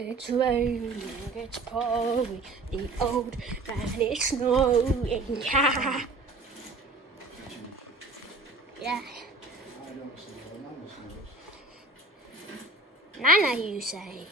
It's raining, it's pouring, the old man is snoring. Yeah. Yeah. I don't see what Nana knows. Nana, you say?